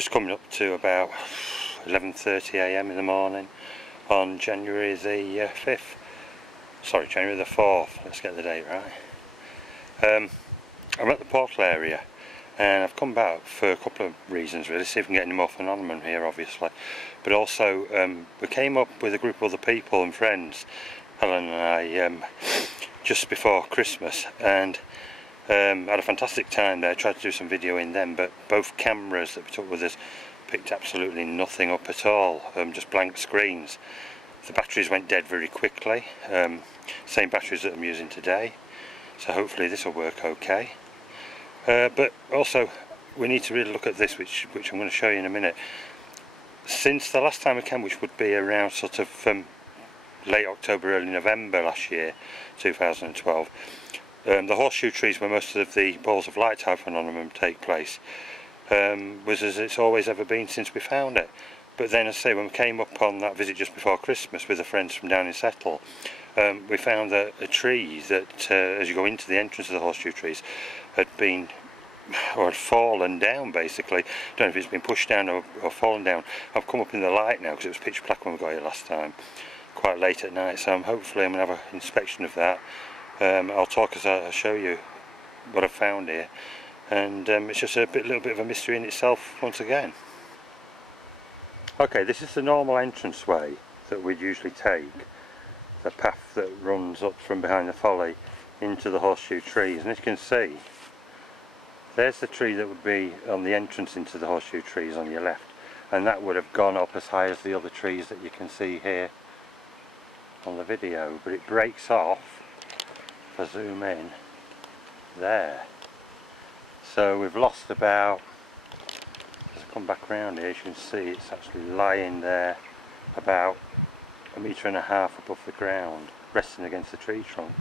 Just coming up to about 11:30 AM in the morning on January the 5th. Sorry, January the 4th. Let's get the date right. I'm at the portal area and I've come back for a couple of reasons really. See if we can get any more phenomenon here, obviously, but also we came up with a group of other people and friends, Helen and I, just before Christmas, and had a fantastic time there. Tried to do some video in them, but both cameras that we took with us picked absolutely nothing up at all, just blank screens. The batteries went dead very quickly, same batteries that I'm using today, so hopefully this will work okay. But also we need to really look at this, which I'm going to show you in a minute. Since the last time we came, which would be around sort of late October, early November last year, 2012, the horseshoe trees where most of the balls of light type phenomenon take place was as it's always ever been since we found it. But then, as I say, when we came up on that visit just before Christmas with the friends from down in Settle, we found that a tree that, as you go into the entrance of the horseshoe trees, had been, or had fallen down basically. Don't know if it's been pushed down or fallen down. I've come up in the light now because it was pitch black when we got here last time, quite late at night, so hopefully I'm going to have an inspection of that. I'll talk as I show you what I've found here, and it's just a little bit of a mystery in itself once again. Okay, this is the normal entranceway that we'd usually take, the path that runs up from behind the folly into the horseshoe trees, and as you can see, there's the tree that would be on the entrance into the horseshoe trees on your left, and that would have gone up as high as the other trees that you can see here on the video, but it breaks off, if I zoom in, there. So we've lost about, as I come back around here, as you can see, it's actually lying there about 1.5 meters above the ground, resting against the tree trunk,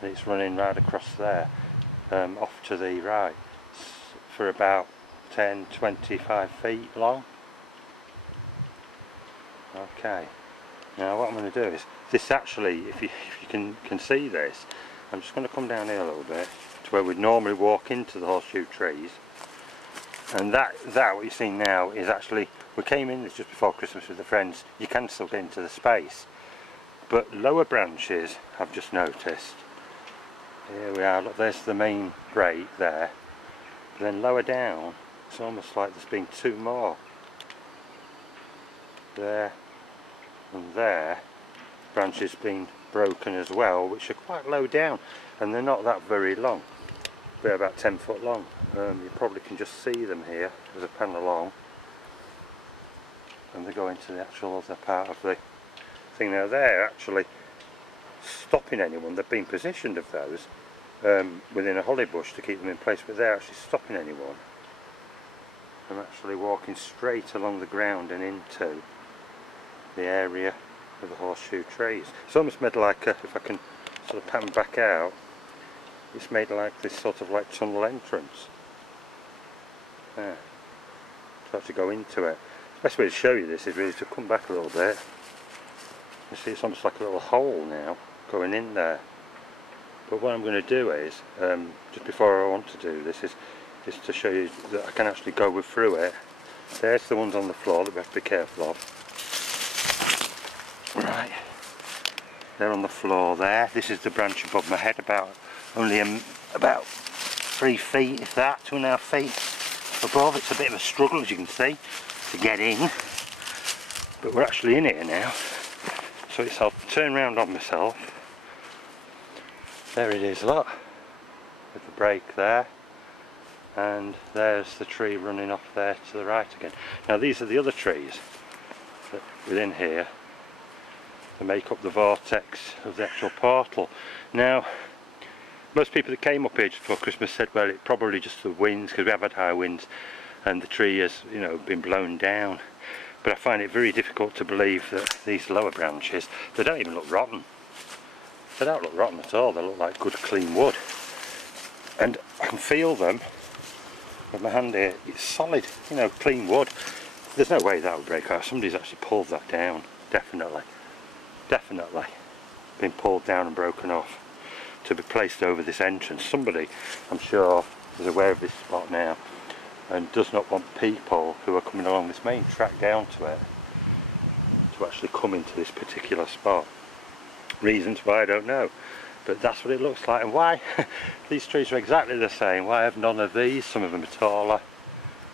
and it's running right across there, off to the right, for about 10-25 feet long. Okay, now what I'm going to do is, this actually, if you can see this, I'm just going to come down here a little bit to where we'd normally walk into the horseshoe trees, and that what you're seeing now is actually, we came in this just before Christmas with the friends. You can still get into the space, but lower branches, I've just noticed, here we are, look, there's the main break there, but then lower down it's almost like there's been two more, there and there, branches been broken as well, which are quite low down, and they're not that very long. They're about 10 foot long. You probably can just see them here as I pan along, and they go into the actual other part of the thing. Now they're actually stopping anyone. They've been positioned of those within a holly bush to keep them in place, but they're actually stopping anyone from actually walking straight along the ground and into the area of the horseshoe trees. It's almost made like a, if I can sort of pan back out, it's made like this sort of like tunnel entrance there, to actually go into it. The best way to show you this is really to come back a little bit. You see it's almost like a little hole now going in there, but what I'm going to do is, just before I want to do this, is to show you that I can actually go through it. There's the ones on the floor that we have to be careful of. Right, they're on the floor there. This is the branch above my head, about 3 feet, if that, 2.5 feet above. It's a bit of a struggle, as you can see, to get in, but we're actually in here now. So I'll turn round on myself. There it is, look, with the break there, and there's the tree running off there to the right again. Now these are the other trees that within here to make up the vortex of the actual portal. Now most people that came up here just before Christmas said, well, it's probably just the winds, because we have had high winds and the tree has, you know, been blown down. But I find it very difficult to believe that these lower branches, they don't even look rotten. They don't look rotten at all. They look like good clean wood, and I can feel them with my hand here. It's solid, you know, clean wood. There's no way that would break out. Somebody's actually pulled that down, definitely been pulled down and broken off to be placed over this entrance. Somebody, I'm sure, is aware of this spot now, and does not want people who are coming along this main track down to it to actually come into this particular spot. Reasons why I don't know, but that's what it looks like. And why these trees are exactly the same. Why have none of these? Some of them are taller.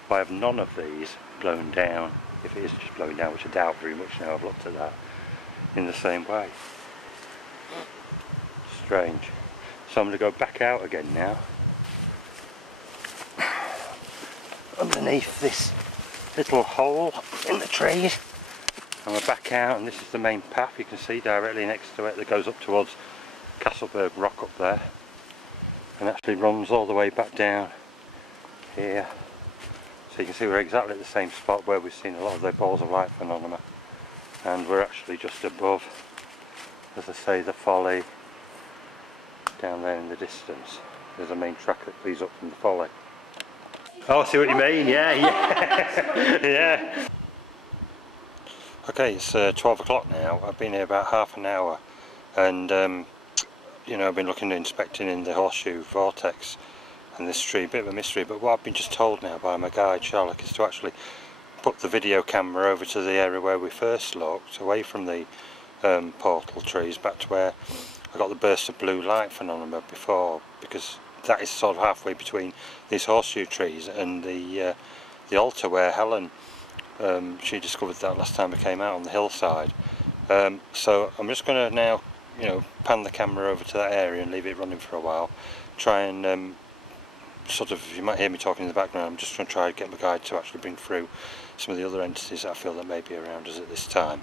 Why have none of these blown down, if it is just blowing down, which I doubt very much now I've looked at that, in the same way? Strange. So I'm going to go back out again now, underneath this little hole in the trees, and we're back out, and this is the main path you can see directly next to it that goes up towards Castleberg Rock up there, and actually runs all the way back down here. So you can see we're exactly at the same spot where we've seen a lot of the balls of light phenomena, and we're actually just above, as I say, the folly down there in the distance. There's a main track that leads up from the folly. Oh, I see what you mean, yeah. Yeah. Okay, it's 12 o'clock now. I've been here about half an hour, and you know, I've been looking and inspecting in the horseshoe vortex and this tree, a bit of a mystery, but what I've been just told now by my guide Sherlock is to actually put the video camera over to the area where we first looked, away from the portal trees, back to where I got the burst of blue light phenomena before, because that is sort of halfway between these horseshoe trees and the altar where Helen, she discovered that last time we came out on the hillside. So I'm just going to now, you know, pan the camera over to that area and leave it running for a while. Try and sort of, you might hear me talking in the background, I'm just going to try to get my guide to actually bring through some of the other entities that I feel that may be around us at this time.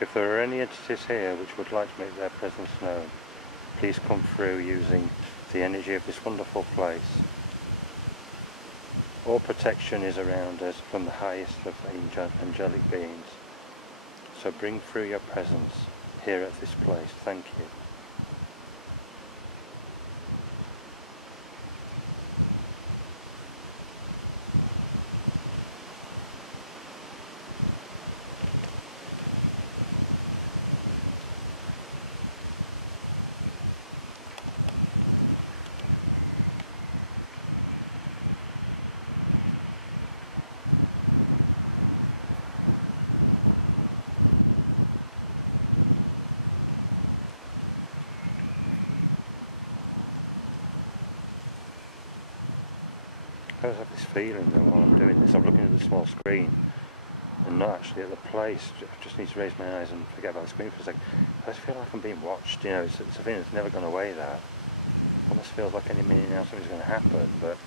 If there are any entities here which would like to make their presence known, please come through using the energy of this wonderful place. All protection is around us from the highest of angelic beings. So bring through your presence here at this place. Thank you. I always have this feeling that while I'm doing this, I'm looking at the small screen and not actually at the place. I just need to raise my eyes and forget about the screen for a second. I just feel like I'm being watched, you know, it's a thing that's never gone away, that. It almost feels like any minute now something's going to happen, but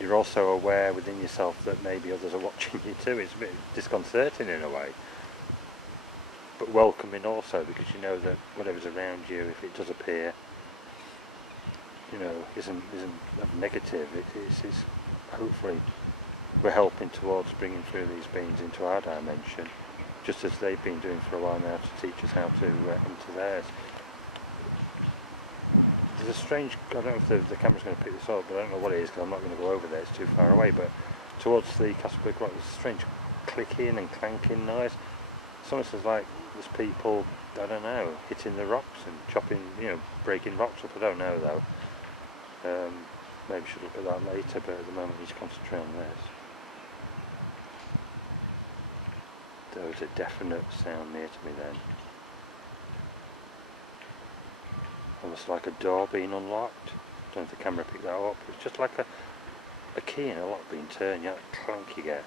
you're also aware within yourself that maybe others are watching you too. It's a bit disconcerting in a way, but welcoming also, because you know that whatever's around you, if it does appear, you know, isn't negative. It is hopefully we're helping towards bringing through these beings into our dimension, just as they've been doing for a while now to teach us how to enter theirs. There's a strange, I don't know if the camera's going to pick this up, but I don't know what it is because I'm not going to go over there, it's too far away, but towards the Castleberg Rock there's a strange clicking and clanking noise. It's almost as like there's people, I don't know, hitting the rocks and chopping, you know, breaking rocks up. I don't know though. Maybe should look at that later, but at the moment I need to concentrate on this. There was a definite sound near to me then. Almost like a door being unlocked. I don't know if the camera picked that up. It was just like a key in a lock being turned. You know, that clank you get.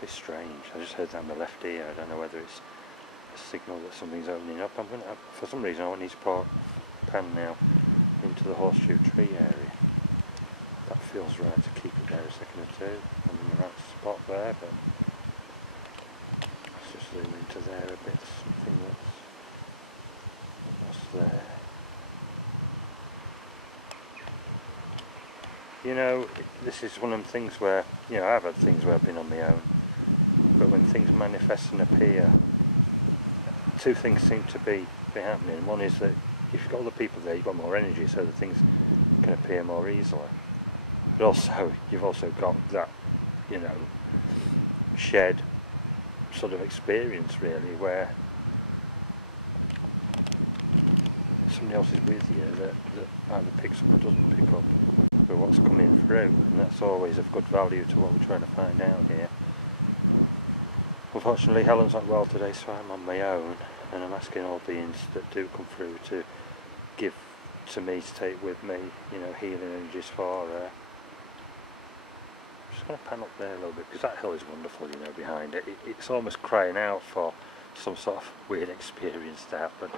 It's strange. I just heard that in my left ear. I don't know whether it's a signal that something's opening up. I'm gonna, for some reason I need to put pan now into the horseshoe tree area. That feels right to keep it there a second or two. I'm in the right spot there, but let's just zoom into there a bit. Something that's there. You know, this is one of them things where, you know, I've had things where I've been on my own, but when things manifest and appear, two things seem to be happening. One is that if you've got other people there, you've got more energy, so that things can appear more easily. But also, you've also got that, you know, shared sort of experience really, where somebody else is with you that either picks up or doesn't pick up with what's coming through, and that's always of good value to what we're trying to find out here. Unfortunately, Helen's not well today, so I'm on my own, and I'm asking all beings that do come through to give to me, to take with me, you know, healing energies for her. I'm just going to pan up there a little bit, because that hill is wonderful, you know, behind it. It's almost crying out for some sort of weird experience to happen.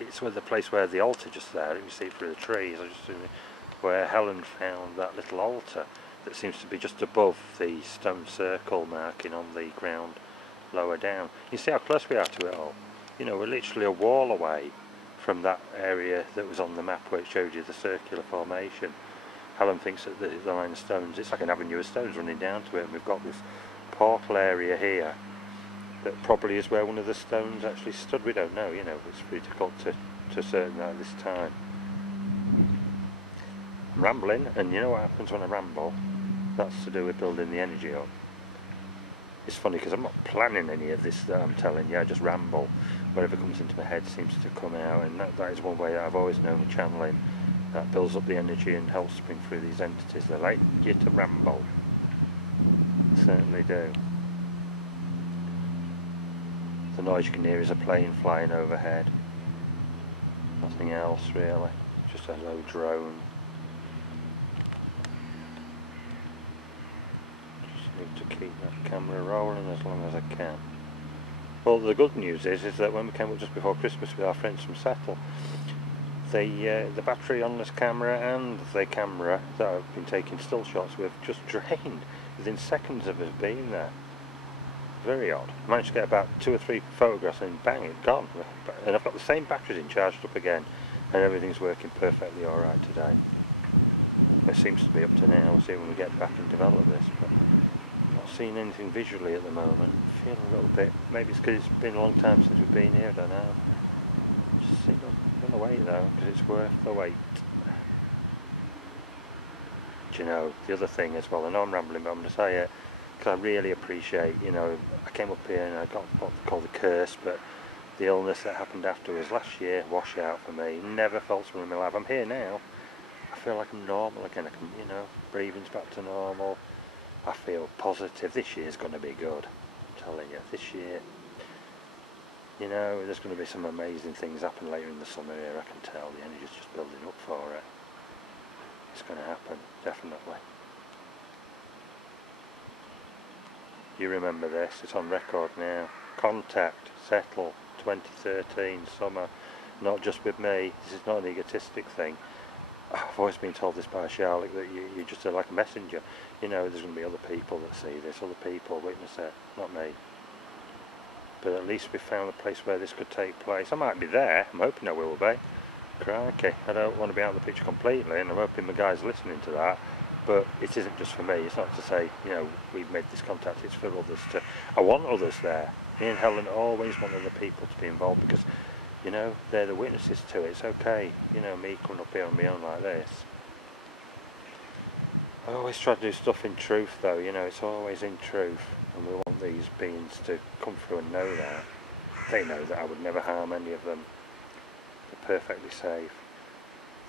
It's where the place where the altar just there, you see it through the trees, where Helen found that little altar that seems to be just above the stone circle marking on the ground lower down. You see how close we are to it all. You know, we're literally a wall away from that area that was on the map where it showed you the circular formation. Helen thinks that the line of stones, it's like an avenue of stones running down to it, and we've got this portal area here that probably is where one of the stones actually stood. We don't know, you know, it's pretty difficult to ascertain that at this time. I'm rambling, and you know what happens when I ramble? That's to do with building the energy up. It's funny because I'm not planning any of this that I'm telling you, I just ramble. Whatever comes into my head seems to come out, and that is one way that I've always known channeling. That builds up the energy and helps bring through these entities. They like you to ramble. They certainly do. The noise you can hear is a plane flying overhead. Nothing else really, just a low drone. Just need to keep that camera rolling as long as I can. Well, the good news is that when we came up just before Christmas with our friends from Settle, the battery on this camera and the camera that I've been taking still shots with just drained within seconds of us being there. Very odd. I managed to get about 2 or 3 photographs and bang, it's gone. And I've got the same batteries in, charged up again, and everything's working perfectly alright today. It seems to be up to now. We'll see when we get back and develop this, but not seeing anything visually at the moment. Feeling a little bit, maybe it's because it's been a long time since we've been here, I don't know. Just see, gonna wait though, because it's worth the wait. Do you know, the other thing as well, I know I'm rambling, but I'm going to say it, because I really appreciate, you know, I came up here and I got what they call the curse, but the illness that happened afterwards last year, wash out for me. Never felt something in my life. I'm here now. I feel like I'm normal again. I can, you know, breathing's back to normal. I feel positive. This year's going to be good. I'm telling you, this year, you know, there's going to be some amazing things happen later in the summer here. I can tell the energy's just building up for it. It's going to happen, definitely. You remember this, it's on record now. Contact, Settle, 2013, summer. Not just with me, this is not an egotistic thing. I've always been told this by Charlotte, that you just are like a messenger. You know, there's going to be other people that see this, other people witness it, not me. But at least we've found a place where this could take place. I might be there, I'm hoping I will be. Crikey, I don't want to be out of the picture completely, and I'm hoping my guy's listening to that. But it isn't just for me, it's not to say, you know, we've made this contact, it's for others to... I want others there. Me and Helen always want other people to be involved, because, you know, they're the witnesses to it. It's okay, you know, me coming up here on my own like this. I always try to do stuff in truth though, you know, it's always in truth, and we want these beings to come through and know that. They know that I would never harm any of them. They're perfectly safe.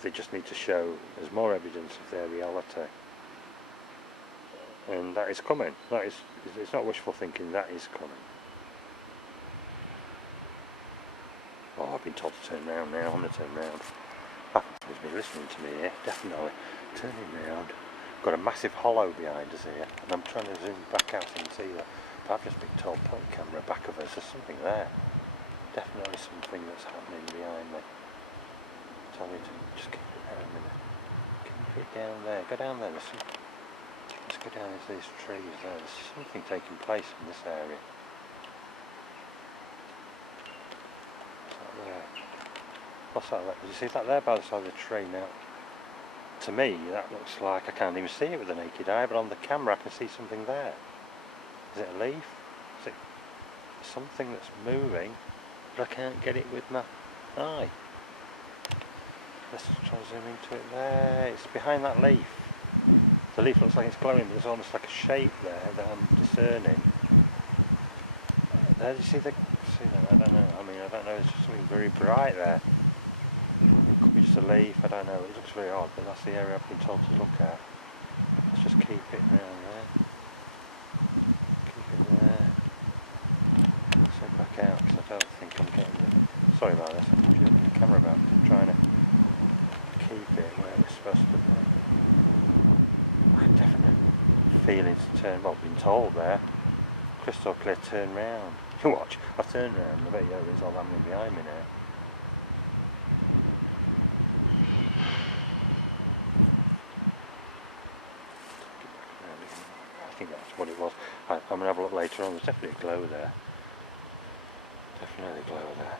They just need to show there's more evidence of their reality. And that is coming. That is, it's not wishful thinking, that is coming. Oh, I've been told to turn round now, I'm going to turn round. There's me listening to me here, definitely. Turning round. Got a massive hollow behind us here, and I'm trying to zoom back out so you can see that. But I've just been told So I'll point the camera back of us. There's something there. Definitely something that's happening behind me. Tell me to just keep it there a minute. Keep it down there. Go down there. There's something. Let's go down into these trees there. There's something taking place in this area. What's that there? What's that there? Did you see that there by the side of the tree now? To me, that looks like, I can't even see it with the naked eye, but on the camera I can see something there. Is it a leaf? Is it something that's moving, but I can't get it with my eye? Let's try to zoom into it there. It's behind that leaf. The leaf looks like it's glowing, but there's almost like a shape there that I'm discerning. There, do you see that? I don't know. I mean, I don't know. It's just something very bright there. It could be just a leaf. I don't know. It looks very odd, but that's the area I've been told to look at. Let's just keep it around there. Keep it there. Let's head back out because I don't think I'm getting it. Sorry about this. I'm pushing the camera about. I'm trying to keep it where it's supposed to be. I have definite feelings to turn. Well, I've been told there. Crystal clear, turn round. You watch. I've turned round. I bet you know there's all happening behind me now. I think that's what it was. I'm going to have a look later on. There's definitely a glow there. Definitely a glow there.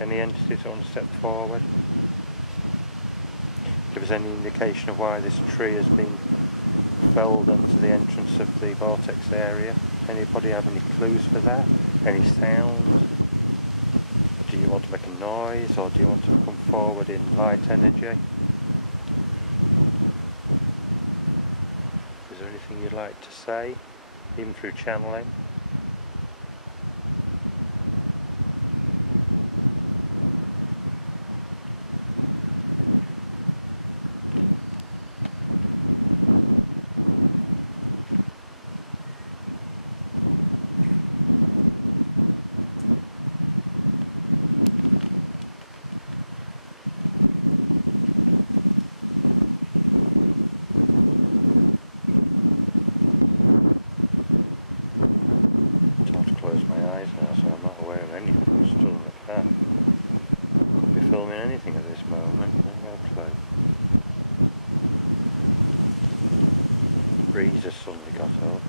Any entities that want to step forward? Give us any indication of why this tree has been felled into the entrance of the vortex area? Anybody have any clues for that? Any sounds? Do you want to make a noise, or do you want to come forward in light energy? Is there anything you'd like to say, even through channeling? Breeze has suddenly got up.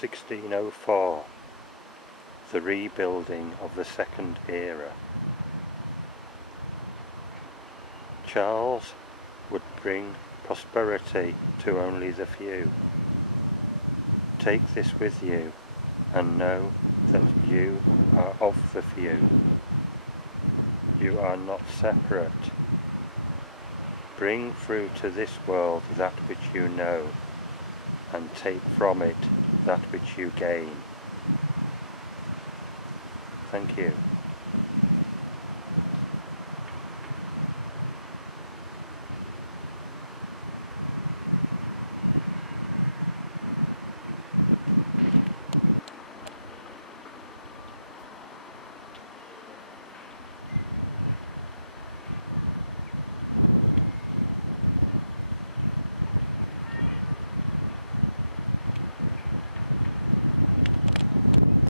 (1604), the rebuilding of the Second Era. Charles would bring prosperity to only the few. Take this with you and know that you are of the few. You are not separate. Bring through to this world that which you know, and take from it that which you gain. Thank you.